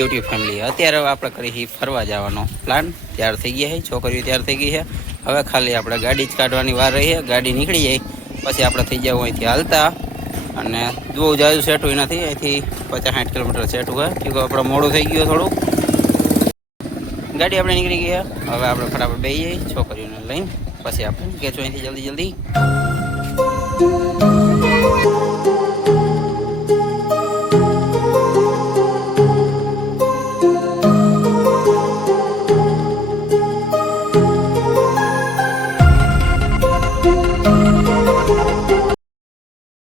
YouTube family, અત્યારે આપણે કરી ફરવા જવાનો પ્લાન. તૈયાર થઈ ગયા છે, છોકરીઓ તૈયાર થઈ ગઈ છે. હવે ખાલી આપણે ગાડી જ કાઢવાની વાર રહી છે. ગાડી નીકળી જાય પછી આપણે થઈ જવું અહીંથી હાલતા. અને બહુ જાજુ સેટું નથી, અહીંથી 50-60 કિલોમીટર સેટું હોય. કેમ કે આપણે મોડું થઈ ગયું થોડું. ગાડી આપણે નીકળી ગયા. હવે આપણે ફટાફટ બેસી જઈએ છોકરીઓને લઈને, પછી આપણે નીકળીશું અહીંથી જલ્દી જલ્દી.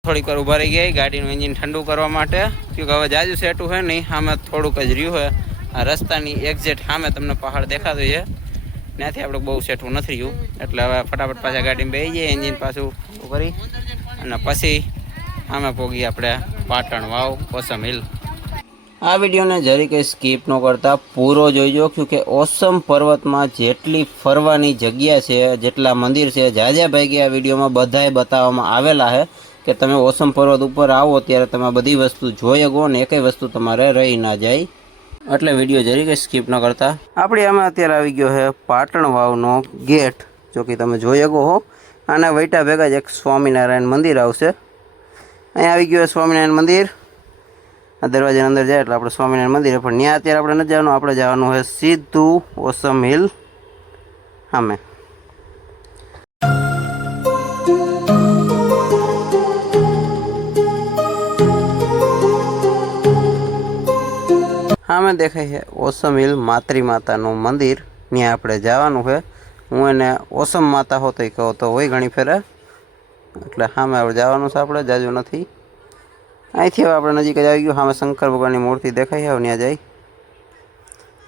થોડીક વાર ઊભા રહી ગયા ગાડીનું એન્જિન ઠંડુ કરવા માટે. ક્योंकि હવે જાજુ સેટું હોય નહીં, સામે થોડુંક જ રહ્યું હોય. આ રસ્તાની એક્ઝેક્ટ સામે તમને પહાડ દેખાતું છે, ત્યાંથી આપણે બહુ સેટું નથી રહ્યું. એટલે હવે ફટાફટ પાછા ગાડીમાં બેસી જઈએ, એન્જિન પાછું કરી અને પછી સામે પહોંચીએ આપણે પાટણ વાવ ઓસમ હિલ. આ વિડીયોને જરી કંઈ સ્કીપ ન કરતા પૂરો જોઈજો. કે ઓસમ પર્વતમાં જેટલી ફરવાની જગ્યા છે, જેટલા મંદિર છે, જાજા ભાઈ આ વિડીયોમાં બધાએ બતાવવામાં આવેલા છે. કે તમે ઓસમ પર્વત ઉપર આવો ત્યારે તમે બધી વસ્તુ જોઈ શકો ને એકેય વસ્તુ તમારે રહી ના જાય. એટલે વિડીયો જરી કંઈ સ્કીપ ન કરતા. આપણે આમાં અત્યારે આવી ગયો છે પાટણ વાવનો ગેટ. જો કે તમે જોઈ શકો હો. આના વૈટા ભેગા જ એક સ્વામિનારાયણ મંદિર આવશે. અહીંયા આવી ગયું સ્વામિનારાયણ મંદિર. આ દરવાજાની અંદર જાય એટલે આપણે સ્વામિનારાયણ મંદિર. પણ ત્યાં અત્યારે આપણે નથી જવાનું, આપણે જવાનું છે સીધું ઓસમ હિલ સામે. સામે દેખાય છે ઓસમ હિલ માતરી માતાનું મંદિર. ત્યાં આપણે જવાનું છે. હું એને ઓસમ માતા હોતો કહો તો હોય ઘણી ફેરે. એટલે સામે આપણે જવાનું છે, આપણે જાજુ નથી. અહીંથી હવે આપણે નજીક જ આવી ગયું. સામે શંકર ભગવાનની મૂર્તિ દેખાય છે. હવે ત્યાં જાય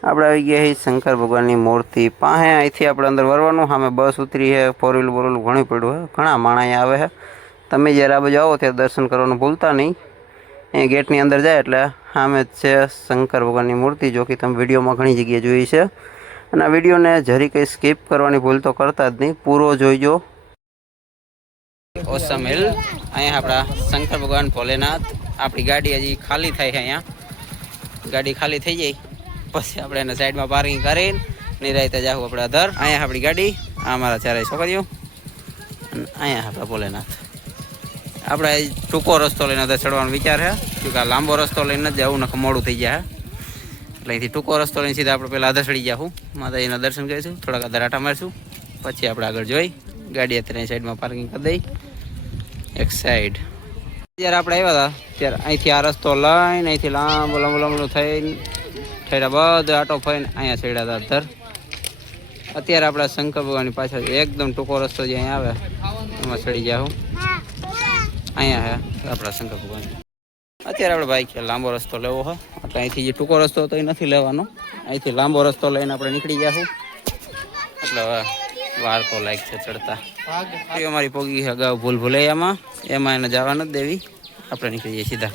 આપણે આવી ગયા છીએ શંકર ભગવાનની મૂર્તિ પાસે. અહીંથી આપણે અંદર વરવાનું. સામે બસ ઉતરી છે, ફોર વ્હીલ ઘણું પડ્યું છે. ઘણા માણસ અહીંયા આવે છે. તમે જ્યારે આ બાજુ આવો ત્યારે દર્શન કરવાનું ભૂલતા નહીં. અહીં ગેટની અંદર જાય એટલે સામે જ છે શંકર ભગવાનની મૂર્તિ. જો કે તમે વિડીયોમાં ઘણી જગ્યાએ જોઈ છે. અને આ વિડીયોને જરી કંઈ સ્કીપ કરવાની ભૂલ તો કરતા જ નહીં, પૂરો જોઈજો. ઓસમ હિલ અહીંયા આપણા શંકર ભગવાન ભોલેનાથ. આપણી ગાડી હજી ખાલી થાય છે. અહીંયા ગાડી ખાલી થઈ જાય પછી આપણે એને સાઈડમાં પાર્કિંગ કરીને નિરાયતે જાવું આપણે અધર. અહીંયા આપણી ગાડી, આ અમારા ચારેય છોકરીઓ, અને અહીંયા આપણા ભોલેનાથ. આપણે ટૂંકો રસ્તો લઈને અધર ચડવાનો વિચાર છે. કે આ લાંબો રસ્તો લઈને જ જવું ને મોડું થઈ જાય. એટલે અહીંથી ટૂંકો રસ્તો લઈને સીધા આપણે પહેલાં અધર ચડી જાઉં, માતાજીના દર્શન કરીશું, થોડાક અધર આટા મારીશું, પછી આપણે આગળ જોઈ. ગાડી અત્યારે સાઈડમાં પાર્કિંગ કરી દઈ એક સાઈડ. જ્યારે આપણે આવ્યા હતા ત્યારે અહીંથી આ રસ્તો લઈને અહીંથી લાંબો થઈને ઠેરા બધો આટો ફરીને અહીંયા ચડ્યા હતા અધર. અત્યારે આપણે શંકર ભગવાનની પાછળ એકદમ ટૂંકો રસ્તો જે અહીંયા આવે એમાં ચડી જાઉં. અહીંયા હે આપણા શંકર ભગવાન. અત્યારે આપણે ભાઈ કે લાંબો રસ્તો લેવો હોય એટલે અહીંથી જે ટૂંકો રસ્તો હતો એ નથી લેવાનો. અહીંથી લાંબો રસ્તો લઈને આપણે નીકળી જશું. એટલે વાર તો લાયક છે ચડતા. અમારી પોગી અગાઉ ભૂલૈયામાં, એમાં એને જવા નથી દેવી. આપણે નીકળી જઈએ સીધા.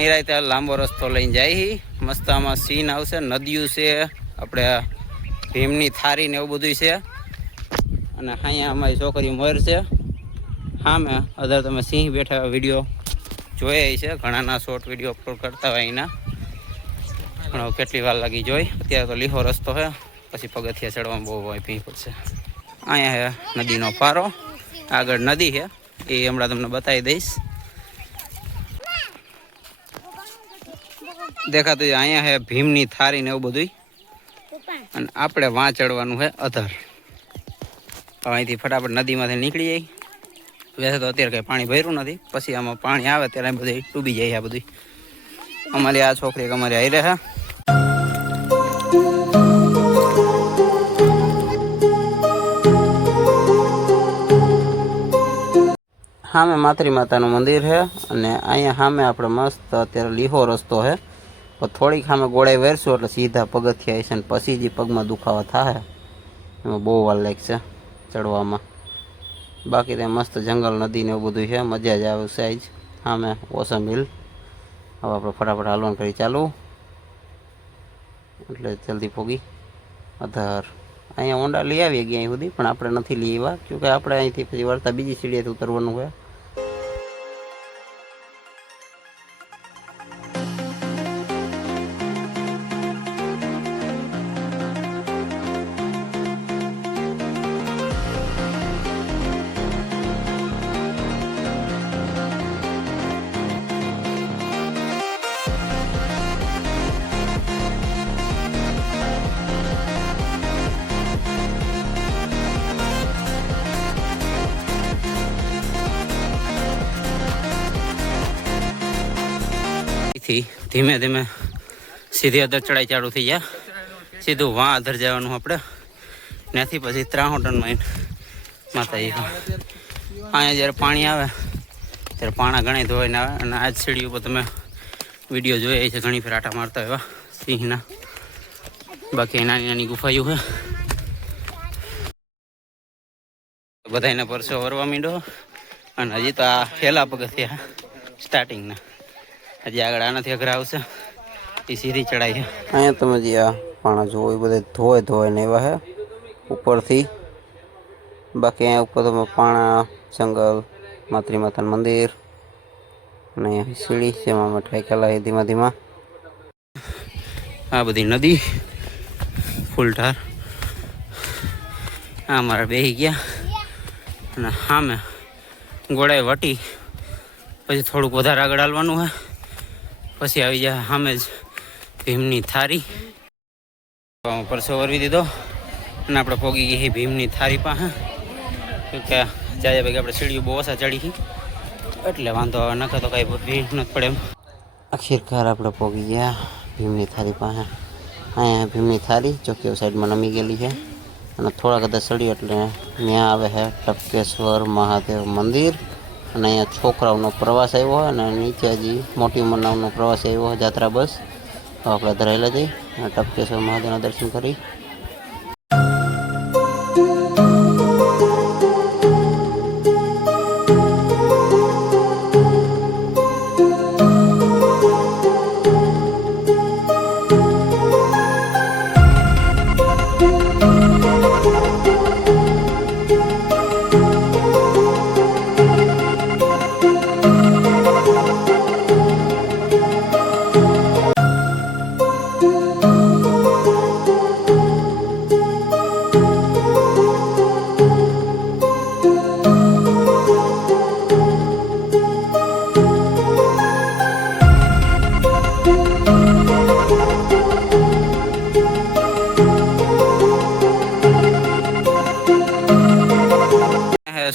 નિરાયતે લાંબો રસ્તો લઈને જાય. મસ્ત આમાં સીન આવશે, નદીઓ છે, આપણે ભીમની થારી ને એવું બધું છે. અને અહીંયા અમારી છોકરી મોર છે. સામે અધર તમે સિંહ બેઠા વિડીયો જોયા છે. ઘણાના શોર્ટ વિડીયો અપલોડ કરતા હોય એના. પણ કેટલી વાર લાગી જોઈ. અત્યારે તો લીહો રસ્તો છે, પછી પગથિયા ચડવામાં બહુ ભીં પડશે. અહીંયા છે નદીનો પારો. આગળ નદી છે, એ હમણાં તમને બતાવી દઈશ. દેખાતું છે અહીંયા છે ભીમની થારી ને એવું બધું. અને આપણે વાં ચડવાનું છે અધર. અહીંથી ફટાફટ નદીમાંથી નીકળી જાય. વੈસે તો અત્યારે કંઈ પાણી ભર્યું નથી, પછી આમાં પાણી આવે ત્યારે બધું ડૂબી જાય. આ બધું અમારી આ છોકરી અમારી આવી રહે. સામે માતરી માતાનું મંદિર છે. અને અહીંયા સામે આપણે મસ્ત અત્યારે લીહો રસ્તો છે. પણ થોડીક સામે ગોળાઈ વેરશું એટલે સીધા પગથિયા છે. ને પછી જે પગમાં દુખાવા થાય એમાં બહુ વાર લાગશે ચડવામાં. બાકી ત્યાં મસ્ત જંગલ, નદી ને એવું બધું છે, મજા જ આવે સાઈજ. સામે ઓસમ હિલ. હવે આપણે ફટાફટ હાલવાનું કરી ચાલુ એટલે જલ્દી પોગી અધર. અહીંયા ઊંડા લઈ આવીએ ગયા અહીં સુધી, પણ આપણે નથી લઈ આવ્યા. કેમકે આપણે અહીંથી પછી વળતા બીજી સીડીએથી ઉતરવાનું હોય. અહીંથી ધીમે ધીમે સીધી અધર ચડાઈ ચાલુ થઈ જાય, સીધું વાં અધર જવાનું આપણે, ત્યાંથી પછી 63 માઈન માતાજી. અહીંયા જ્યારે પાણી આવે ત્યારે પાણા ઘણા ધોવાઈને આવે, અને આ જ સીડી ઉપર તમે વિડીયો જોયા છે ઘણી ફેર આટા મારતા એવા સિંહના. બાકી નાની નાની ગુફાઓ છે. બધાને પરસો વરવા માંડ્યો, અને હજી તો આ પહેલા પગથિયા સ્ટાર્ટિંગના, હજી આગળ આનાથી અઘરા આવશે, એ સીધી ચડાઈ છે. અહીંયા તમે જે આ પાણા જોવો એ બધા ધોય ને એવા છે ઉપરથી. બાકી અહીંયા ઉપર તમે પાણા, જંગલ, માતરી માતાનું મંદિર અને અહીંયા સીડી જેમાં અમે ઠેકેલા ધીમા ધીમા. આ બધી નદી ફૂલધાર. આ મારા બેસી ગયા, અને સામે ગોળાએ વટી પછી થોડુંક વધારે આગળ હાલવાનું હોય, પછી આવી જાય સામે જ ભીમની થારી. પરસો વરવી દીધો અને આપણે પોગી ગઈ ભીમની થારી પાસે, કે જાય ભાઈ આપણે સીડીઓ બહુ ઓછા ચડી એટલે વાંધો આવે, નખે તો કાંઈ ભીડ નથી પડે એમ. આખીરકાર આપણે પોગી ગયા ભીમની થારી પાસે. અહીંયા ભીમની થારી ચોકીઓ સાઈડમાં નમી ગયેલી છે, અને થોડાક બધા સડી એટલે ત્યાં આવે છે ટપકેશ્વર મહાદેવ મંદિર. અને અહીંયા છોકરાઓનો પ્રવાસ આવ્યો હોય, અને નીચે હજી મોટી ઉંમરનાનો પ્રવાસ આવ્યો હોય જાત્રા બસ. તો આપણે ધરાયેલા જઈ અને ટપકેશ્વર મહાદેવના દર્શન કરી.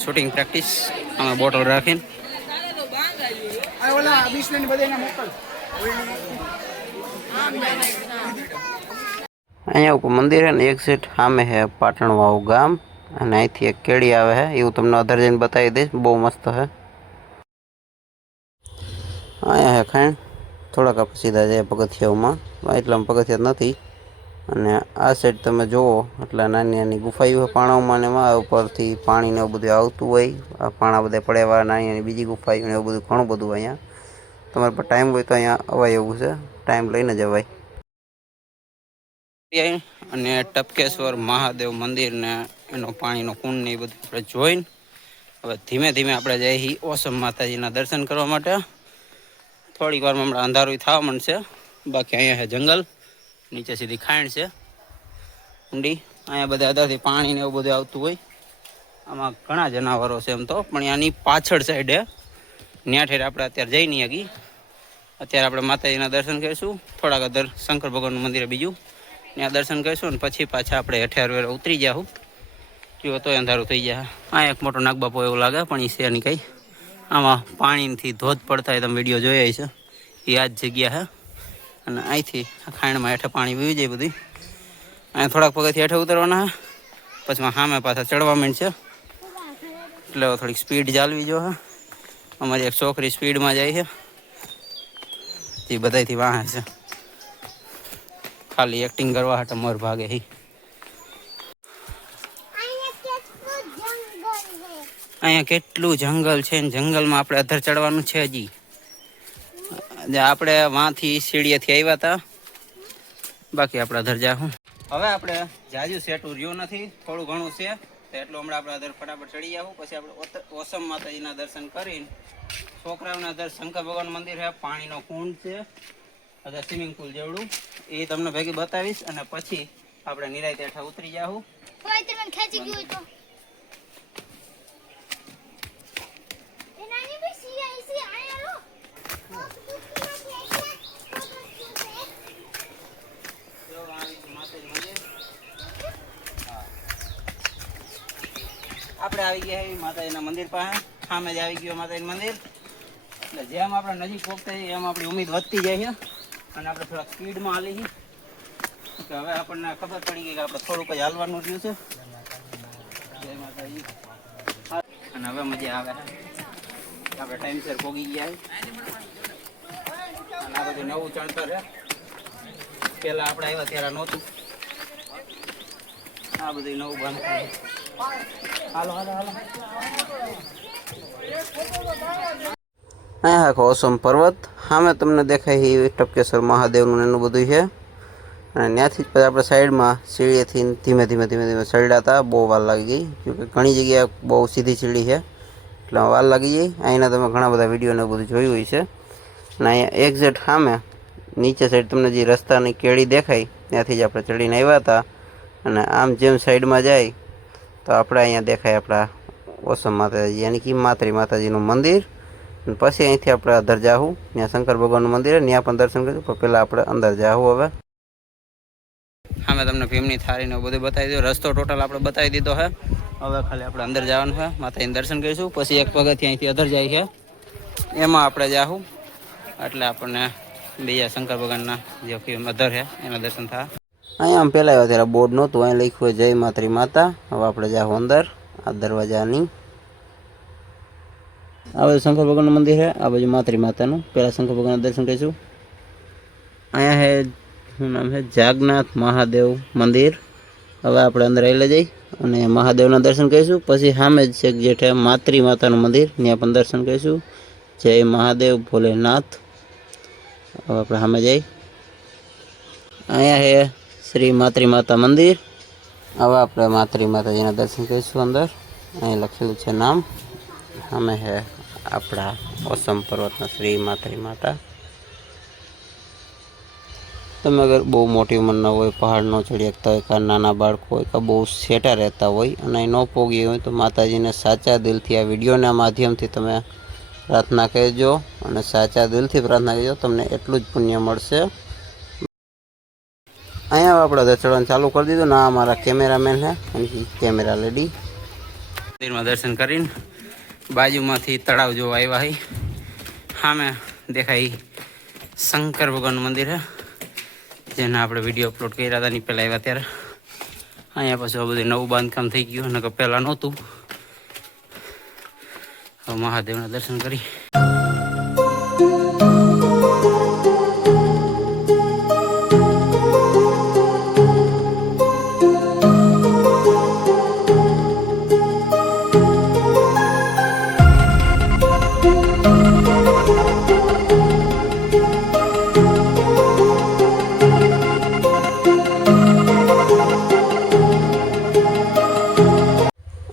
શૂટિંગ પ્રેક્ટિસ અમે બોટલ રાખીને અહીંયા ઉપર મંદિર છે ને, એક્ઝેટ સામે છે પાટણવાવ ગામ, અને અહીંથી એક કેડી આવે છે, એવું તમને અધર જઈને બતાવી દઈશ, બહુ મસ્ત છે. અહીંયા છે ખાણ, થોડાક આપણે સીધા જાય પગથિયાઓમાં, એટલામાં પગથિયા નથી. અને આ સાઈડ તમે જુઓ એટલે નાની નાની ગુફાઓ પાણાઓમાં ને એમાં ઉપરથી પાણીને એવું બધું આવતું હોય. આ પાણા બધા પડેવા, નાની નાની બીજી ગુફાઓ ને એવું બધું ઘણું બધું. અહીંયા તમારે પર ટાઈમ હોય તો અહીંયા અવાય એવું છે, ટાઈમ લઈને જવાય. અને ટપકેશ્વર મહાદેવ મંદિર ને એનો પાણીનો કુંડ ને એ બધું આપણે જોઈને હવે ધીમે ધીમે આપણે જઈએ ઓસમ માતાજીના દર્શન કરવા માટે. થોડીક વારમાં હમણાં અંધારું થવા માંડશે. બાકી અહીંયા છે જંગલ, નીચે સીધી ખાણ છે ઊંડી. અહીંયા બધા અંદરથી પાણી ને એવું બધું આવતું હોય. આમાં ઘણા જનાવરો છે એમ તો, પણ આની પાછળ સાઈડે ન્યા ઠેર આપણે અત્યારે જઈ નહીં હગી. અત્યારે આપણે માતાજીના દર્શન કરીશું, થોડાક અદર શંકર ભગવાનનું મંદિર બીજું ત્યાં દર્શન કરીશું, અને પછી પાછા આપણે હેઠેર ઉતરી જાઉં. જો તોય અંધારું થઈ જાય. આ એક મોટો નાગબાપો એવું લાગે, પણ એ છે નહીં કંઈ. આમાં પાણીથી ધોધ પડતા હોય, તમે વિડીયો જોયા છે, એ આ જ જગ્યા છે. અને અહીંથી ખાણમાં હેઠે પાણી વીવી જાય બધી. અહીંયા થોડાક પગથી હેઠે ઉતરવાના, પછી સામે પાછા ચડવા માંડશે, એટલે થોડીક સ્પીડ ચાલવી જો. અમારી એક છોકરી સ્પીડમાં જાય છે, એ બધાથી વાહે છે, ખાલી એક્ટિંગ કરવા હાટે મોર ભાગે. અહીંયા કેટલું જંગલ છે, ને જંગલમાં આપણે અધર ચડવાનું છે. હજી આપણે વાંથી સીડીએથી આવ્યા હતા, બાકી આપણે અધર જાઉં. હવે આપણે જાજુ સેટું રહ્યું નથી, થોડું ઘણું છે, એટલું હમણાં આપણે અધર ફટાફટ ચડી જાઉં. પછી આપણે ઓસમ માતાજીના દર્શન કરીને છોકરાઓના અધર શંકર ભગવાન મંદિર છે, પાણીનો કુંડ છે, અધર સ્વિમિંગ પુલ જેવડું, એ તમને ભેગી બતાવીશ. અને પછી આપણે નિરાંતે હેઠા ઉતરી જાઉં. આપણે આવી ગયા માતાજીના મંદિર પાસે, સામે જ આવી ગયો માતાજીનું મંદિર. એટલે જેમ આપણે નજીક પહોંચતા જઈએ એમ આપણી ઉમ્મીદ વધતી જાય છે અને આપણે થોડા સ્પીડમાં હાલી છીએ કે હવે આપણને ખબર પડી ગઈ કે આપણે થોડુંક જ હાલવાનું રહ્યું છે. જય માતાજી. અને હવે મજા આવે આપણે ટાઈમસર પહોંચી ગયા અને આ બધું નવું ચણતર છે. પેલા આપણે આવ્યા ત્યારે નહોતું. આ બધું નવું બાંધકામ. હાલો હાલો હાલો. અહીંયા આખો ઓસમ પર્વત સામે તમને દેખાય એ ટપકેશ્વર મહાદેવનું એનું બધું છે. અને ત્યાંથી જ આપણે સાઈડમાં સીડીએથી ધીમે ધીમે ધીમે ધીમે ચડ્યા હતા. બહુ વાર લાગી ગઈ કેમકે ઘણી જગ્યાએ બહુ સીધી સીડી છે એટલે વાર લાગી ગઈ. અહીંના તમે ઘણા બધા વિડીયોને બધું જોયું હોય છે. અને અહીંયા એક્ઝેક્ટ સામે નીચે સાઈડ તમને જે રસ્તાની કેળી દેખાય ત્યાંથી જ આપણે ચડીને આવ્યા હતા. અને આમ જેમ સાઈડમાં જાય તો આપણે અહીંયા દેખાય આપણા ઓસમ માતાજી યાની કે માતરી માતાજીનું મંદિર. અને પછી અહીંથી આપણે અંદર જાહું ત્યાં શંકર ભગવાનનું મંદિર ત્યાં પણ દર્શન કર્યું. પણ પહેલાં આપણે અંદર જાહું. હવે હા મેં તમને ભીમની થાળીને બધું બતાવી દીધું. રસ્તો ટોટલ આપણે બતાવી દીધો છે. હવે ખાલી આપણે અંદર જવાનું છે. માતાજીને દર્શન કરીશું. પછી એક પગથિયાં અહીંથી અંદર જાય છે એમાં આપણે જાહું એટલે આપણને બીજા શંકર ભગવાનના જે અધર છે એના દર્શન થાય. અહીંયા આમ પહેલાં આવ્યા ત્યારે બોર્ડ નહોતું. અહીં લખ્યું હોય જય માતરી માતા. હવે આપણે જાહું અંદર આ દરવાજાની. આ બાજુ શંકર ભગવાનનું મંદિર છે, આ બાજુ માતરી માતાનું. પહેલાં શંકર ભગવાનના દર્શન કરીશું. અહીંયા છે શું નામ છે જાગનાથ મહાદેવ મંદિર. હવે આપણે અંદર આવી જઈ અને મહાદેવના દર્શન કરીશું. પછી સામે જ છે જે છે માતરી માતાનું મંદિર ત્યાં પણ દર્શન કરીશું. જય મહાદેવ ભોલેનાથ. હવે આપણે સામે જઈ અહીંયા છે શ્રી માતરી માતા મંદિર. હવે આપણે માતરી માતાજીના દર્શન કરીશું અંદર. અહીં લખેલું છે નામ. સામે છે આપણા ઓસમ પર્વતના શ્રી માતરી માતા. તમે અગર બહુ મોટી ઉંમરના હોય, પહાડ ન ચડી શકતા હોય, કાં નાના બાળકો હોય, કાં બહુ સેટા રહેતા હોય અને ન પોગી હોય તો માતાજીને સાચા દિલથી આ વિડીયોના માધ્યમથી તમે પ્રાર્થના કરજો અને સાચા દિલથી પ્રાર્થના કરજો. તમને એટલું જ પુણ્ય મળશે. અહીંયા આપણે ચડવાનું ચાલુ કરી દીધું. ના અમારા કેમેરામેન છે અને કેમેરા લેડી. મંદિરમાં દર્શન કરીને બાજુમાંથી તળાવ જોવા આવ્યા હોય. સામે દેખાય શંકર ભગવાનનું મંદિર છે જેના આપણે વિડીયો અપલોડ કર્યા હતા ની પહેલાં આવ્યા ત્યારે. અહીંયા પાછું આ બધું નવું બાંધકામ થઈ ગયું અને પહેલાં નહોતું. હવે મહાદેવના દર્શન કરી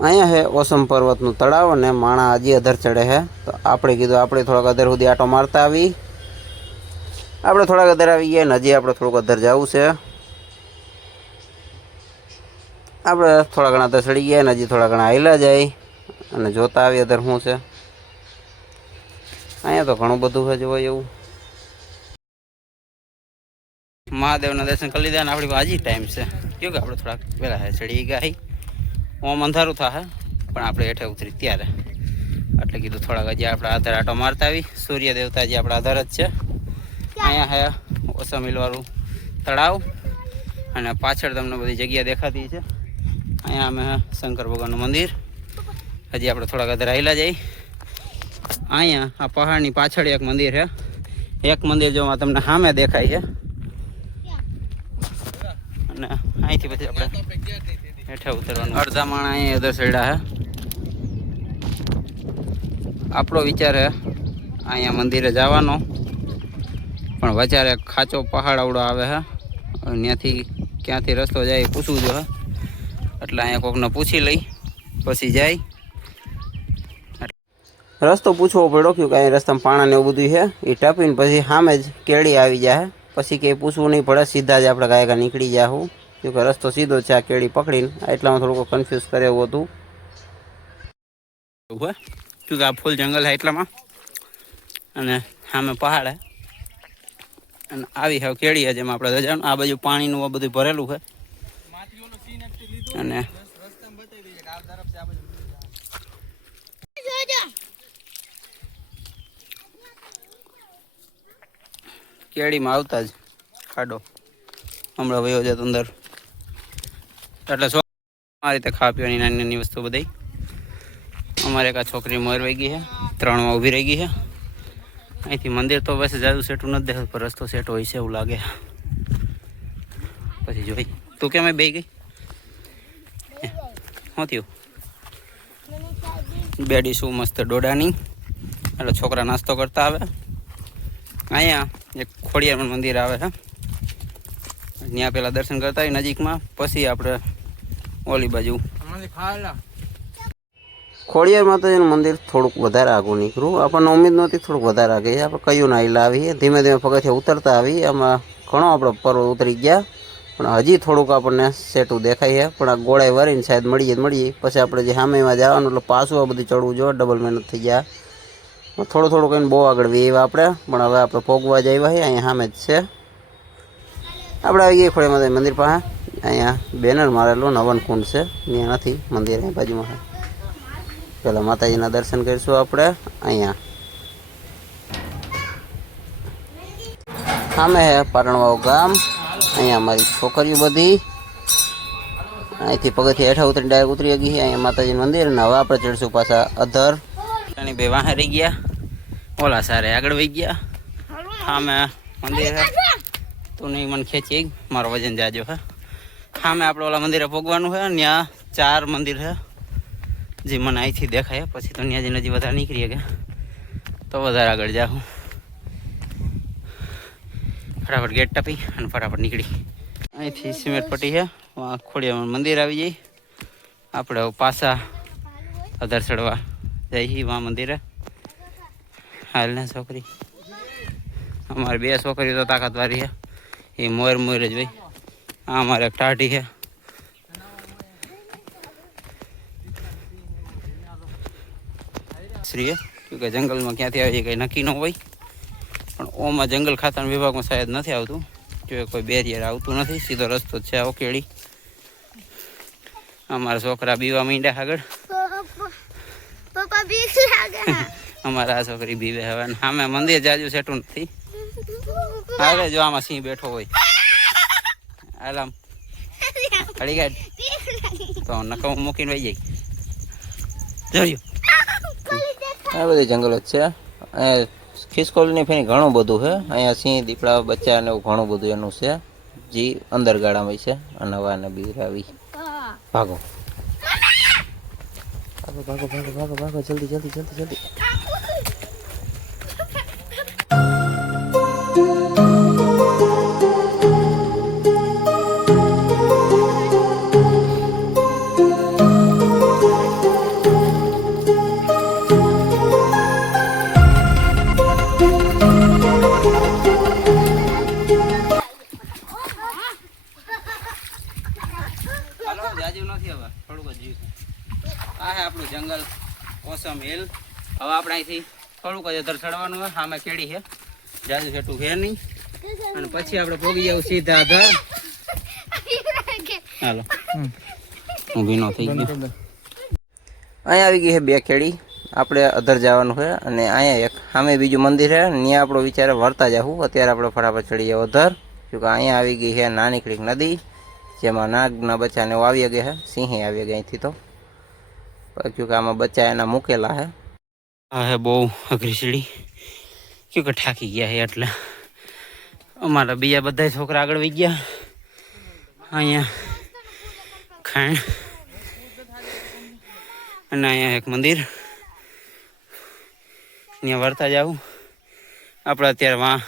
અહીંયા છે ઓસમ પર્વતનું તળાવ અને માણા હજી અધર ચડે છે. તો આપણે કીધું આપણે થોડાક અધર સુધી આટો મારતા આવી. આપણે થોડાક અધર આવી ગયા ને હજી આપણે થોડુંક અધર જવું છે. આપણે થોડા ઘણા અધર ચડી ગયા ને હજી થોડા ઘણા હાલ્યા જાય અને જોતા આવી અધર શું છે. અહીંયા તો ઘણું બધું છે જોવા એવું. મહાદેવના દર્શન કરી લીધા અને આપણી હજી ટાઈમ છે કેવું કે આપણે થોડાક પહેલાં ચડી ગયા. ઓમ અંધારું થાય પણ આપણે હેઠે ઉતરી ત્યારે એટલે કીધું થોડાક હજી આપણે આધાર આટો મારતા આવી. સૂર્ય દેવતાજી આપણા આધાર જ છે. અહીંયા હે ઓસમ હિલવાળું તળાવ અને પાછળ તમને બધી જગ્યા દેખાતી છે. અહીંયા અમે શંકર ભગવાનનું મંદિર. હજી આપણે થોડાક આધાર આવેલા જઈએ. અહીંયા આ પહાડની પાછળ એક મંદિર છે. એક મંદિર જોવા તમને સામે દેખાય છે અને અહીંથી પછી આપણે હેઠે ઉતરવાનું. અડધા માણા અહીં અધર સડ્યા છે. આપણો વિચાર છે અહીંયા મંદિરે જવાનો પણ વચારે ખાચો પહાડ આવડો આવે છે. ત્યાંથી ક્યાંથી રસ્તો જાય પૂછવું જોઈએ એટલે અહીંયા કોકને પૂછી લઈ પછી જાય. રસ્તો પૂછવો પડ્યો કે અહીં રસ્તામાં પાણાને એવું બધું છે એ ટપીને પછી સામે જ કેળી આવી જાય. પછી કંઈ પૂછવું નહીં પડે, સીધા જ આપણે ગાયકા નીકળી જાઉં કે રસ્તો સીધો છે. આ કેળી પકડીને એટલામાં થોડુંક કન્ફ્યુઝ કરે એવું હતું. કે આ ફૂલ જંગલ છે એટલામાં અને સામે પહાડ છે અને આવી હવે કેળી છે જેમાં આપણે જવાનું. આ બાજુ પાણીનું આ બધું ભરેલું છે અને કેળીમાં આવતા જ ખાડો હમણાં વયો જતો અંદર. એટલે આ રીતે ખાવા પીવાની નાની નાની વસ્તુ બધી. અમારે એક આ છોકરી મોર વહી ગઈ છે, 3માં ઊભી રહી ગઈ છે. અહીંથી મંદિર તો બસ જાજુ સેટું નથી દેખાતું, પણ રસ્તો સેટ હોય છે એવું લાગે. પછી જોઈ તું કેમ બે ગઈ? શું થયું? બેડી શું મસ્ત ડોડાની. એટલે છોકરા નાસ્તો કરતા આવે. અહીંયા એક ખોડિયાર મંદિર આવે છે, ત્યાં પેલા દર્શન કરતા હોય નજીકમાં, પછી આપણે ઓલી બાજુ ખોડિયાર માતાજીનું મંદિર થોડુંક વધારે આગું નીકળ્યું. આપણને ઉમ્મીદ નહોતી, થોડુંક વધારે આગળ આપણે કયું ના ઈલા આવીએ. ધીમે ધીમે પગથિયા ઉતરતા આવી. આમાં ઘણો આપણે પર્વત ઉતરી ગયા, પણ હજી થોડુંક આપણને સેટું દેખાય છે. પણ આ ગોળાઈ વરીને શાયદ મળીએ. પછી આપણે જે સામેમાં જવાનું એટલે પાછું આ બધું ચડવું જોઈએ, ડબલ મહેનત થઈ ગયા. થોડું કહીને બહુ આગળ વીએ આપણે, પણ હવે આપણે પોગવા જ આવ્યા છીએ. અહીંયા સામે જ છે આપણે આવી ગયા ખોડિયાર માતાજી મંદિર પાસે. અહીંયા બેનર મારેલું નવન કુંડ છે, ત્યાં નથી મંદિર, અહીં બાજુમાં છે. પહેલાં માતાજીના દર્શન કરીશું આપણે. અહીંયા સામે છે પાટણવાવ ગામ. અહીંયા અમારી છોકરીઓ બધી અહીંથી પગથિયા હેઠા ઉતરી ડાયરેક્ટ ઉતરી ગઈ. અહીંયા માતાજીનું મંદિર. અને હવે આપણે ચડશું પાછા અધર. અને બે વાહે રહી ગયા, ઓલા સારે આગળ વહી ગયા. સામે મંદિર છે, તું નહીં મને ખેંચી, મારો વજન જાજો હે. સામે આપણે ઓલા મંદિરે પોગવાનું છે. ત્યાં 4 મંદિર છે જે મને અહીંથી દેખાય. પછી તો ત્યાં જઈને હજી વધારે નીકળીએ કે તો વધારે આગળ જાઉં. ફટાફટ ગેટ ટપી અને ફટાફટ નીકળી. અહીંથી સિમેન્ટ પટ્ટી છે, ખોડિયાર મંદિર આવી જાય. આપણે પાછા અધર ચડવા જઈએ વાં મંદિરે. હાલ ને છોકરી, અમારે 2 છોકરીઓ તો તાકાતવારી છે, એ મોર જ હોય. આ અમારે એક ટાઢી છે. શ્રી કે જંગલમાં ક્યાંથી આવે કંઈ નક્કી ન હોય, પણ ઓમાં જંગલ ખાતાના વિભાગમાં શાયદ નથી આવતું. જો કોઈ બેરિયર આવતું નથી, સીધો રસ્તો જ છે આવો કેળી. અમારા છોકરા બીવા માંડ્યા આગળ. અમારા આ છોકરી બીવે હવે. સામે મંદિર જાજુ સેટું નથી. હવે જો આમાં સિંહ બેઠો હોય, આલામ હળી ગાડ તો નકમ મૂકીને વહી જાય. જોયું આ બધી જંગલો જ છે. અહીંયા ખિસકોલીની ફેરી ઘણું બધું છે. અહીંયા સિંહ, દીપડા, બચ્ચા ને એવું ઘણું બધું એનું છે, જે અંદર ગાળામાં છે. અને હવાને બીરાવી ભાગો ભાગો ભાગો ભાગો ભાગો, જલ્દી જલ્દી જલ્દી જલ્દી. આપણું જંગલ ઓસમ હિલ. હવે આપણે અહીંથી થોડુંક જ અધર ચડવાનું હોય. સામે કેડી છે, જાજુ છેટું છે નહીં. અને પછી આપણે પોગી જવું સીધા અધર. હાલો હું ભીનો થઈ ગયો. અહીંયા આવી ગઈ છે 2 કેડી. આપણે અધર જવાનું છે. અને અહીંયા એક સામે બીજું મંદિર છે, ત્યાં આપણો વિચાર વળતા જવું. અત્યારે આપણે ફટાફટ ચડી જાવ અધર. જોકે અહીંયા આવી ગઈ છે નાની ક્રીક નદી, જેમાં નાગના બચ્ચાને એવું આવી ગયા છે. સિંહે આવી ગયા અહીંથી તો, क्योंकि आम बच्चा एना मूकेला है. आ है बहु अघरी सीढ़ी, क्योंकि ठाकी गया है एटले अमारा बीजा बधा छोकरा आगळ वही गया. अहींया खाण अने अहींया एक मंदिर, ત્યાં વળતા જાવું આપણે. અત્યારે વાં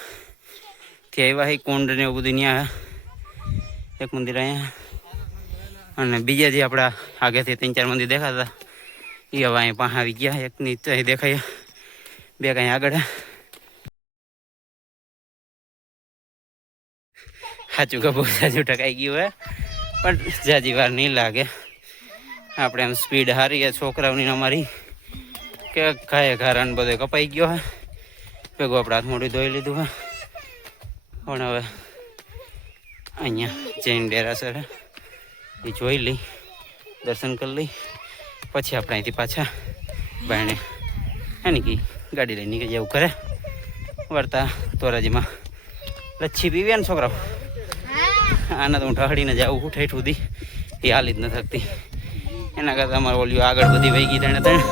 થી આવ્યા છે, કુંડ ને એવું બધું ત્યાં એક મંદિર અહીંયા. અને બીજા જે આપણા આગળથી 3-4 મંદિર દેખાતા એ હવે અહીં પાસે આવી ગયા. એકની અહીં દેખાય, 2 કંઈ આગળ. સાચું કે બહુ જાજુ ટકાઈ ગયું હોય, પણ જાજી વાર નહીં લાગે. આપણે એમ સ્પીડ હારી છોકરાઓની અમારી કે ઘાયે ઘારાને બધો કપાઈ ગયો હોય. ભેગું આપણે હાથ મોઢું ધોઈ લીધું હોય. પણ હવે અહીંયા જૈન ડેરાસર એ જોઈ લઈ, દર્શન કરી લઈ, પછી આપણે અહીંથી પાછા બાયણે એની કે ગાડી લઈને નીકળી જવું કરે. વળતા ધોરાજીમાં લચ્છી પીવી ને છોકરાઓ? આને તો હું ઢહડીને જાઉં ઠેઠ સુધી, એ હાલી જ ન થકતી. એના કરતાં અમારે ઓલી આગળ બધી વહી ગઈ તેને ત્યાં.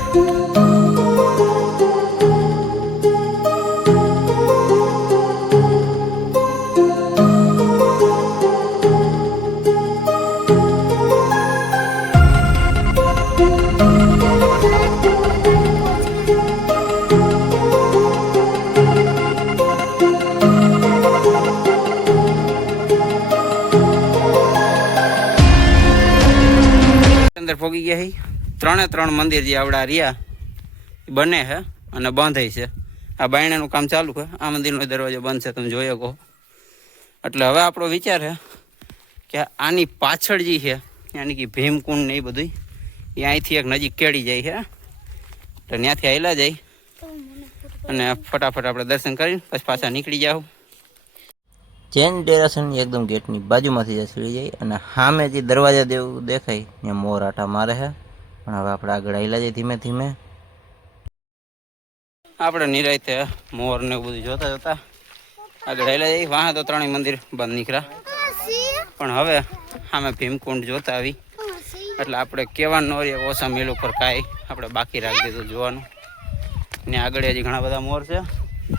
અંદર પોગી ગયા હી. 3 મંદિર જે આવડા રહ્યા બને છે અને બાંધે છે. આ બાયણાનું કામ ચાલુ છે. આ મંદિરનો દરવાજો બંધ છે, તમે જોઈ શકો. એટલે હવે આપણો વિચાર છે કે આની પાછળ જે છે યાની કે ભીમકુંડ ને એ બધું એ અહીંથી એક નજીક કેળી જાય છે. તો ત્યાંથી આવેલા જાય અને ફટાફટ આપણે દર્શન કરીને પછી પાછા નીકળી જાવ. જૈન ડેરાસરની એકદમ ગેટની બાજુમાંથી જ ચડી જાય અને સામે જે દરવાજા જેવું દેખાય ત્યાં મોર આટા મારે છે. પણ હવે આપણે આગળ આવેલા જઈએ ધીમે ધીમે. આપણે નિરાયતે મોર ને એવું બધું જોતા જોતા આગળ આવેલા જઈએ. વાહ તો 3 મંદિર બંધ નીકળ્યા, પણ હવે સામે ભીમકુંડ જોતા આવી એટલે આપણે કહેવાનું ન રહીએ ઓછા મિલ ઉપર કાંઈ આપણે બાકી રાખી દીધું જોવાનું. ને આગળ હજી ઘણા બધા મોર છે.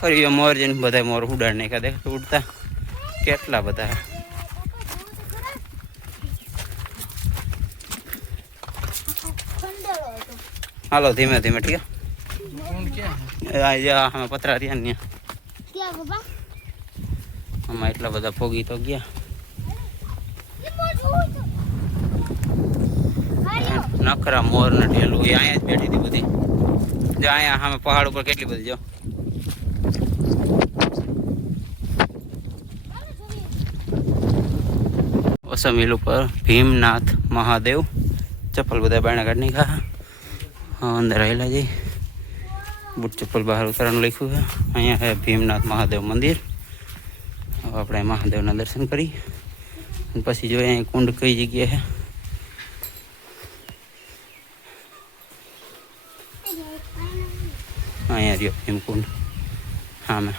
ફરી મોર જઈને બધા મોર ઉડાડ નાખ્યા. દેખ ઉડતા કેટલા બધા. હાલો ધીમે ધીમે. ઠીક છે. પતરા રહ્યા ને આમાં એટલા બધા ફોગી તો ગયા. નખરા મોર ને ઢેલું એ અહીંયા જ બેઠી હતી બધી. જો અહીંયા સામે પહાડ ઉપર કેટલી બધી જો. ઓસમ હિલ ઉપર ભીમનાથ મહાદેવ. ચપ્પલ બધા બાયણા કાઢી નાખ્યા. અંદર આવેલા જઈ બુટ ચપ્પલ બહાર ઉતારવાનું લખ્યું છે. અહીંયા છે ભીમનાથ મહાદેવ મંદિર. હવે આપણે મહાદેવના દર્શન કરી પછી જોઈએ અહીં કુંડ કઈ જગ્યાએ છે. અહીંયા રહ્યો ભીમકુંડ સામે.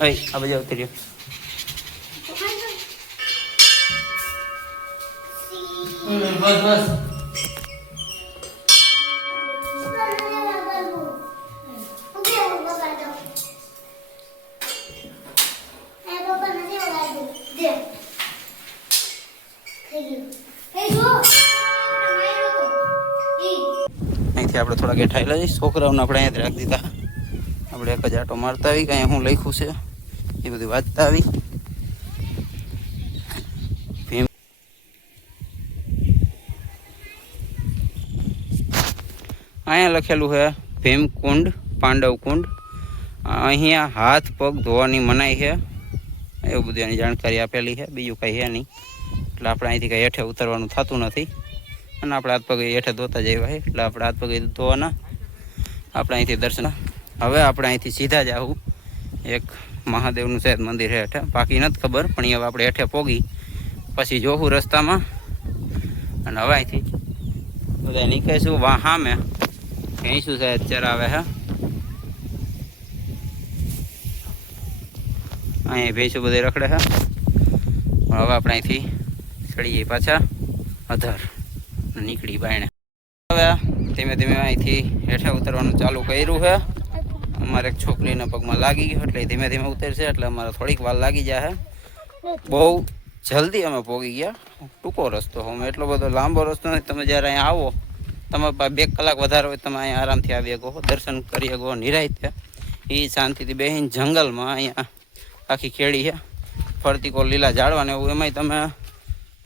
આ બાજુ આવતી રહ્યો. બસ અહીંથી આપણે થોડા ગેઠાયેલા જઈશ. છોકરાઓને આપણે અહીંયા જ રાખી દીધા. આપણે એક જ આટો મારતા આવી. કાંઈ શું લખ્યું છે એ બધું વાંચતા આવી. અહીંયા લખેલું છે ભીમકુંડ પાંડવકુંડ. અહીંયા હાથ પગ ધોવાની મનાઈ છે એવું બધું એની જાણકારી આપેલી છે. બીજું કંઈ છે નહીં. એટલે આપણે અહીંથી કંઈ હેઠે ઉતરવાનું થતું નથી અને આપણે હાથ પગ હેઠે ધોતા જઈએ હોય એટલે આપણે હાથ પગ ધોવાના. આપણે અહીંથી દર્શન. હવે આપણે અહીંથી સીધા જ આવું એક મહાદેવનું શાયદ મંદિર છે હેઠે, બાકી નથી ખબર. પણ એ હવે આપણે હેઠે પોગી પછી જોવું રસ્તામાં. અને હવે અહીંથી બધા નીકળીશું. વાહ સામે અહીં શું શાયદ ચરાવે છે. અહીંયા ભેંસો બધે રખડે છે. પણ હવે આપણે અહીંથી ચડી જઈએ પાછા અધર નીકળી બાયણે. હવે ધીમે ધીમે અહીંથી હેઠે ઉતરવાનું ચાલુ કર્યું છે. અમારે એક છોકરીના પગમાં લાગી ગયું એટલે ધીમે ધીમે ઉતરશે. એટલે અમારે થોડીક વાર લાગી જાય. બહુ જલ્દી અમે પહોંચી ગયા. ટૂંકો રસ્તો અમે એટલો બધો લાંબો રસ્તો નથી. તમે જ્યારે અહીંયા આવો તમારે પાસે 2 કલાક વધારે હોય તમે અહીંયા આરામથી આવી શકો, દર્શન કરી શકો નિરાંતે. એ શાંતિથી બેસીને જંગલમાં અહીંયા આખી ખેડી છે ફરતી કો લીલા ઝાડવાને એવું. એમાંય તમે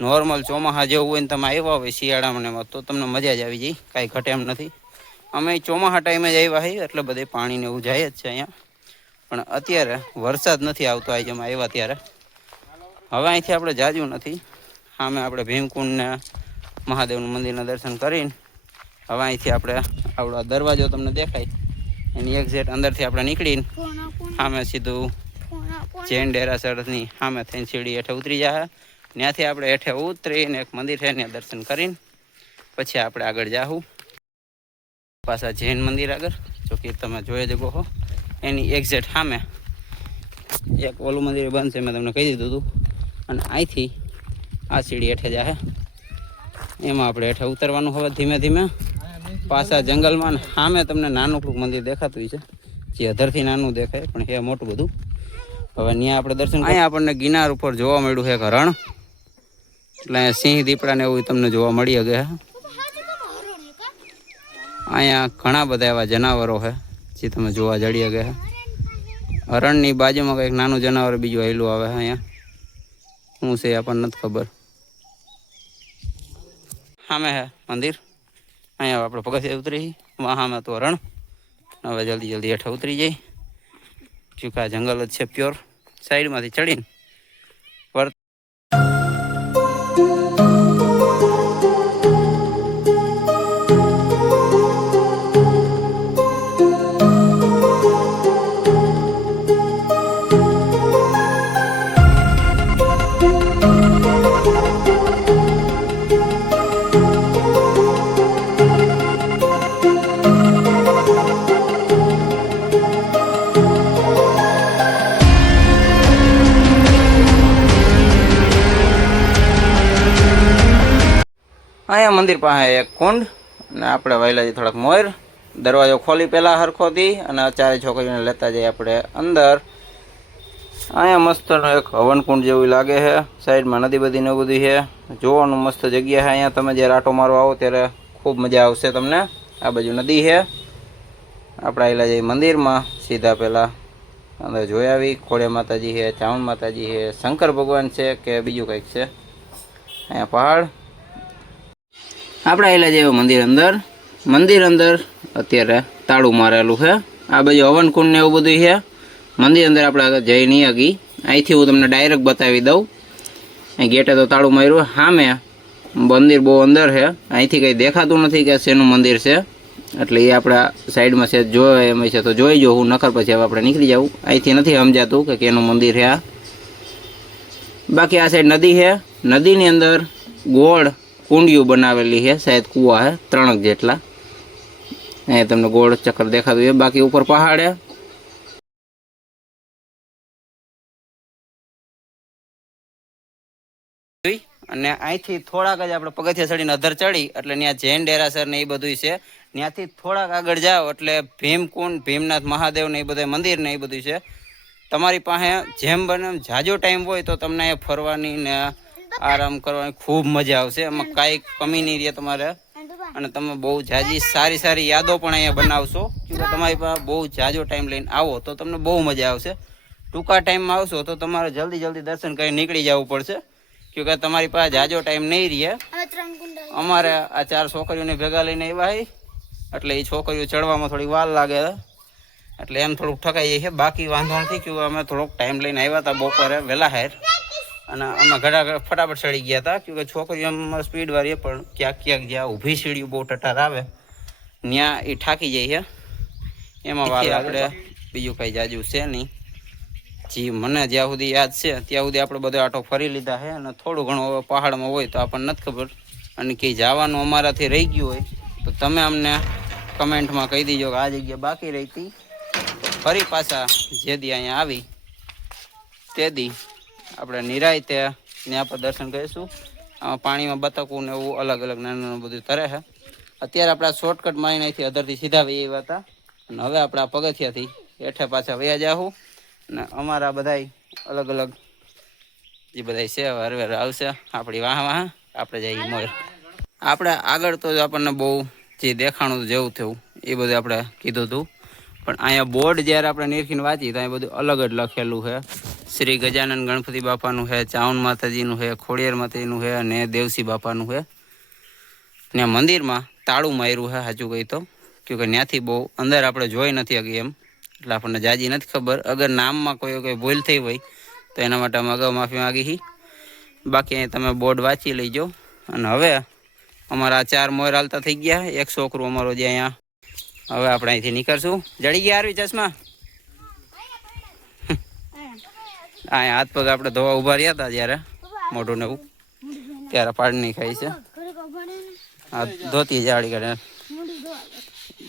નોર્મલ ચોમાસા જેવું હોય ને તમે આવ્યા હોય શિયાળામાં એમાં તો તમને મજા જ આવી જાય. કાંઈ ઘટે એમ નથી. અમે ચોમાસા ટાઈમે જ આવ્યા છીએ એટલે બધે પાણીને એવું જાય જ છે અહીંયા. પણ અત્યારે વરસાદ નથી આવતો. આજે અમે આવ્યા ત્યારે. હવે અહીંથી આપણે જાજુ નથી. સામે આપણે ભીમકુંડને મહાદેવનું મંદિરના દર્શન કરીને હવે અહીંથી આપણે આવડો દરવાજો તમને દેખાય એની એક્ઝેક્ટ અંદરથી આપણે નીકળીને સામે સીધું જૈન ડેરાસરની સામે થઈને સીડી હેઠે ઉતરી જાય. ત્યાંથી આપણે હેઠે ઉતરીને એક મંદિર છે ત્યાં દર્શન કરીને પછી આપણે આગળ જાવું. પાછા જૈન મંદિર આગળ, જો કે તમે જોઈ શકો છો એની એક્ઝેક્ટ સામે એક ઓલું મંદિર બંધ છે, મેં તમને કહી દીધું હતું. અને અહીંથી આ સીડી હેઠે જાય, એમાં આપણે હેઠે ઉતરવાનું હવે ધીમે ધીમે પાછા જંગલમાં. સામે તમને નાનું ટૂંક મંદિર દેખાતું છે, જે અધરથી નાનું દેખાય પણ એ મોટું બધું. હવે ત્યાં આપણે દર્શન. અહીંયા આપણને ગિરનાર ઉપર જોવા મળ્યું છે એક હરણ, એટલે સિંહ દીપડા ને એવું તમને જોવા મળી શકે. અહીંયા ઘણા બધા એવા જનાવરો છે જે તમે જોવા જડી શકે. હરણની બાજુમાં કંઈક નાનું જનાવર બીજું હેલું આવે છે. અહીંયા શું છે આપણને નથી ખબર. સામે હે મંદિર, અહીંયા આપણે પગથિયે ઉતરી, સામે તો હરણ. હવે જલ્દી જલ્દી હેઠે ઉતરી જાય, ચૂકા જંગલ જ છે પ્યોર. સાઈડમાંથી ચડીને અહીંયા મંદિર પાસે એક કુંડ, અને આપણે વાયલાજી થોડાક મોર. દરવાજો ખોલી પહેલાં હરખોથી, અને ચારે છોકરીઓને લેતા જઈએ આપણે અંદર. અહીંયા મસ્તનો એક હવનકુંડ જેવું લાગે છે, સાઈડમાં નદી બધી ને બધું છે. જોવાનું મસ્ત જગ્યા છે. અહીંયા તમે જ્યારે આટો મારવા આવો ત્યારે ખૂબ મજા આવશે તમને. આ બાજુ નદી છે. આપણે આવેલા જઈએ મંદિરમાં, સીધા પહેલાં અંદર જોઈ આવી. ખોડિયા માતાજી છે, ચામુંડ માતાજી છે, શંકર ભગવાન છે કે બીજું કંઈક છે. અહીંયા પહાડ. આપણે આવેલા જઈએ મંદિર અંદર અત્યારે તાળું મારેલું છે. આ બાજુ હવનકુંડ ને એવું બધું છે. મંદિર અંદર આપણે આગળ જઈ નહીં આગી. અહીંથી હું તમને ડાયરેક્ટ બતાવી દઉં. અહીં ગેટે તો તાળું માર્યું. સામે મંદિર બહુ અંદર છે, અહીંથી કંઈ દેખાતું નથી કે શેનું મંદિર છે, એટલે એ આપણા સાઈડમાં છે જોવે એમ છે તો જોઈ જો હું, નકર પછી હવે આપણે નીકળી જવું. અહીંથી નથી સમજાતું કે કેનું મંદિર છે આ. બાકી આ સાઈડ નદી છે. નદીની અંદર ગોળ કુંડિયું બનાવેલી છે, શાયદ કૂવા છે 3 જેટલા. અહીંયા તમને ગોળ ચક્કર દેખાતું છે. બાકી ઉપર પહાડ છે. અને અહીંથી થોડાક જ આપણે પગથિયા ચડીને અધર ચડી એટલે ત્યાં જૈન ડેરાસર ને એ બધું છે. ત્યાંથી થોડાક આગળ જાઓ એટલે ભીમકુંડ, ભીમનાથ મહાદેવ ને એ બધા મંદિર ને એ બધું છે. તમારી પાસે જેમ બને એમ જાજો ટાઈમ હોય તો તમને એ ફરવાની ને આરામ કરવાની ખૂબ મજા આવશે. એમાં કાંઈ કમી નહીં રહે તમારે, અને તમે બહુ જાજી સારી યાદો પણ અહીંયા બનાવશો. કે તમારી પાસે બહુ જાજો ટાઈમ લઈને આવો તો તમને બહુ મજા આવશે. ટૂંકા ટાઈમમાં આવશો તો તમારે જલ્દી દર્શન કરી નીકળી જવું પડશે, કે તમારી પાસે જાજો ટાઈમ નહીં રહે. અમારે આ 4 છોકરીઓને ભેગા લઈને આવ્યા છે, એટલે એ છોકરીઓ ચડવામાં થોડી વાર લાગે, એટલે એમ થોડુંક ઠકાઈ જાય છે. બાકી વાંધો નથી, કે અમે થોડોક ટાઈમ લઈને આવ્યા હતા બપોરે વહેલા હેર, અને અમે ઘડા ફટાફટ ચડી ગયા હતા. કે છોકરીઓ અમારે સ્પીડ વાળી, પણ ક્યાંક જ્યાં ઊભી સીડીઓ બહુ ટટાર આવે ત્યાં એ ઠાકી જાય છે. એમાં વાર આપણે બીજું કંઈ જાજુ છે નહીં. જી મને જ્યાં સુધી યાદ છે ત્યાં સુધી આપણે બધો આટો ફરી લીધા છે, અને થોડું ઘણું પહાડમાં હોય તો આપણને નથી ખબર, અને કંઈ જવાનું અમારાથી રહી ગયું હોય તો તમે અમને કમેન્ટમાં કહી દીજો કે આ જગ્યા બાકી રહી હતી. ફરી પાછા જે દી અહીંયા આવી તે દી આપણે નિરાયતે ત્યાં પર દર્શન કરીશું. આમાં પાણીમાં બતકું ને એવું અલગ નાનું બધું તરે છે. અત્યારે આપણે શોર્ટકટ મારીને અહીંથી અધરથી સીધા વહી આવ્યા હતા, અને હવે આપણે આ પગથિયાથી હેઠે પાછા વયા જાઉં. ને અમારા બધાય અલગ જે બધાય છે હરવેર આવશે આપણી વાહ આપણે જઈએ મોર. આપણે આગળ તો આપણને બહુ જે દેખાણું જેવું થયું એ બધું આપણે કીધું હતું, પણ અહીંયા બોર્ડ જ્યારે આપણે નિરખીને વાંચી તો અહીંયા બધું અલગ જ લખેલું છે. શ્રી ગજાનન ગણપતિ બાપાનું છે, ચામુંડ માતાજીનું છે, ખોડિયાર માતાજીનું છે, અને દેવસી બાપાનું છે. ને મંદિરમાં તાળું માર્યું છે સાચું કહી તો, કે ત્યાંથી બહુ અંદર આપણે જોઈ નથી હકી એમ, એટલે આપણને જાજી નથી ખબર. અગર નામમાં કોઈ ભૂલ થઈ હોય તો એના માટે અમે અગાઉ માફી માગી છીએ. બાકી અહીં તમે બોર્ડ વાંચી લઈજો. અને હવે અમારા 4 મોર હાલતા થઈ ગયા. એક છોકરું અમારો જે અહીંયા, હવે આપણે અહીંથી નીકળશું. જડી ગયા આરવી ચશ્મા? અહીંયા હાથ પગ આપણે ધોવા ઊભા રહ્યા હતા જ્યારે મોઢું ને એવું, ત્યારે પાડ નહીં ખાઈ છે. હા ધોતી જાળી કાઢે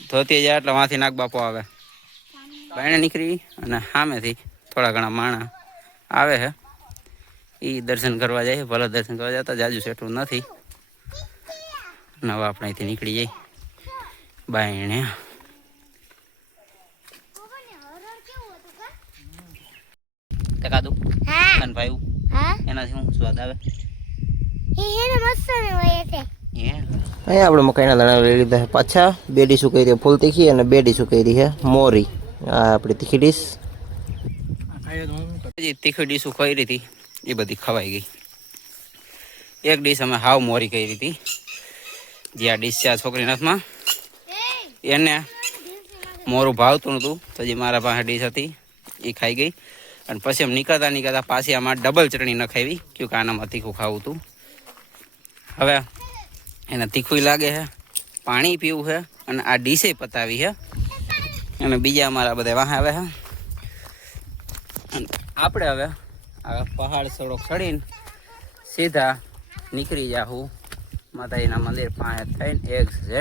ધોતી જાય એટલે વાંથી નાગ બાપો આવે. બાયણે નીકળી અને સામેથી થોડા ઘણા માણા આવે છે. એ દર્શન કરવા જાય, ભલે દર્શન કરવા જતા જાજુ સેઠું નથી. નવા આપણે અહીંથી નીકળી જઈ બાયણે. કાદું અને ભાઈ એનાથી શું સ્વાદ આવે? અહીંયા આપણે મકાઈના દાણા લઈ લીધા છે પાછા. 2 ડીશું કરી છે ફૂલ તીખી અને 2 ડીશું કરી છે મોરી. આ આપણી તીખી ડીશ. તીખી ડીશું કરી હતી એ બધી ખવાઈ ગઈ. એક ડીશ અમે હાવ મોરી કરી હતી. જે આ ડીશ છે આ છોકરીના હાથમાં, એને મોરું ભાવતું નહોતું, તો જે મારા પાસે ડીશ હતી એ ખાઈ ગઈ. અને પછી એમ નીકળતા પાછી આમાં ડબલ ચટણી ન ખાવી, ક્યોંકि આનામાં તીખું ખાવું હતું. હવે એને તીખું લાગે છે, પાણી પીવું છે અને આ ડીશે પતાવી છે. અને બીજા અમારા બધા વાહ આવે છે. અને આપણે હવે આ પહાડ સડક ચડીને સીધા નીકળી જાઉં માતાજીના મંદિર પાસે થઈને XZ.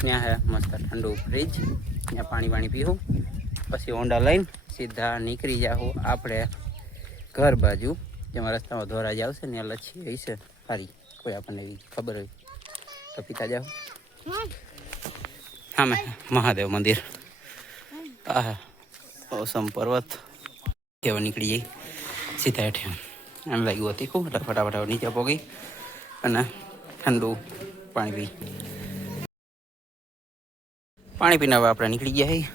ત્યાં છે મસ્ત ઠંડુ ફ્રીજ, ત્યાં પાણી પીવું. પછી હોન્ડા લઈને સીધા નીકળી જાઉં આપણે ઘર બાજુ. જેમાં રસ્તામાં ધોરાજ આવશે ને ત્યાં લચ્છી હશે સારી, કોઈ આપણને એવી ખબર હોય તો પીતા જાઓ. હા મેં મહાદેવ મંદિર. આ ઓસમ પર્વત કેવા નીકળી જઈ સીધા હેઠે. એમ લાગ્યું હતી ખૂબ એટલે ફટાફટ નીચે પોગી અને ઠંડુ પાણી પીને હવે આપણે નીકળી ગયા છીએ.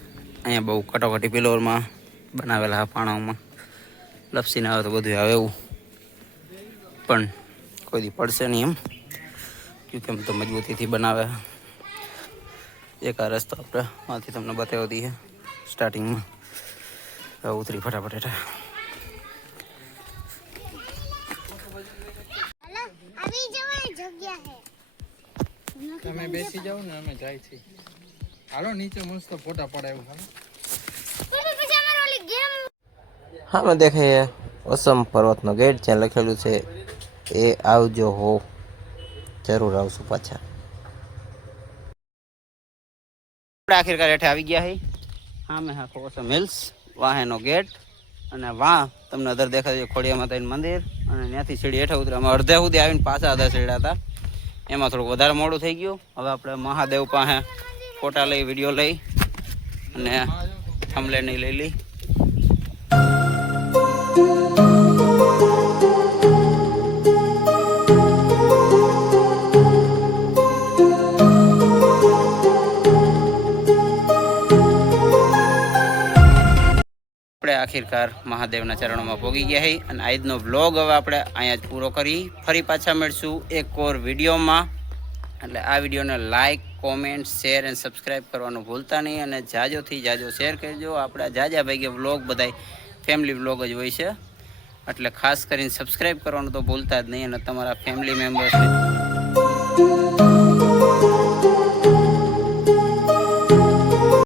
અહીંયા બહુ કટોકટી પિલોરમાં બનાવેલા પાણાઓમાં લપસીને આવે તો બધું આવે એવું, પણ કોઈ દી પડશે નહીં એમ, ક્યોંકि એમ તો મજબૂતીથી બનાવે. એક આ રસ્તો આપણે માંથી તમને બતાવી દઈએ સ્ટાર્ટિંગમાં. ઉતરી ફટાફટ હેઠા. તમે બેસી જાઓ ને અમે જાય છે. હાલો નીચે મસ્ત ફોટા પડાયું. હા મેં દેખાય ઓસમ પર્વતનો ગેટ જ્યાં લખેલું છે એ આવજો હો. જરૂર આવશું પાછા. આપણે આખિરકાર હેઠે આવી ગયા છે. હા મેં હા ઓસમ હિલ્સ વાહેનો ગેટ. અને વાહ તમને અધર દેખાય છે ખોડિયા માતાજીનું મંદિર. અને ત્યાંથી સીડી હેઠે ઉતરે. અમે અડધે સુધી આવીને પાછા અધા સીડા હતા, એમાં થોડુંક વધારે મોડું થઈ ગયું. હવે આપણે મહાદેવ પાસે ફોટા લઈ, વિડીયો લઈ અને થંબનેલ લઈ લઈ. આપણે આખિરકાર મહાદેવના ચરણોમાં પહોંચી ગયા છે. અને આજનો વ્લોગ હવે આપણે અહીંયા જ પૂરો કરી. ફરી પાછા મળશું એક ઓર વિડીયોમાં. એટલે આ વિડીયોને લાઇક, કોમેન્ટ, શેર અને સબસ્ક્રાઈબ કરવાનું ભૂલતા નહીં. અને જાજોથી જાજો શેર કરજો. આપણા જાજા ભાઈ વ્લોગ બધાય ફેમિલી વ્લોગ જ હોય છે, એટલે ખાસ કરીને સબસ્ક્રાઈબ કરવાનું તો ભૂલતા જ નહીં. અને તમારા ફેમિલી મેમ્બર્સને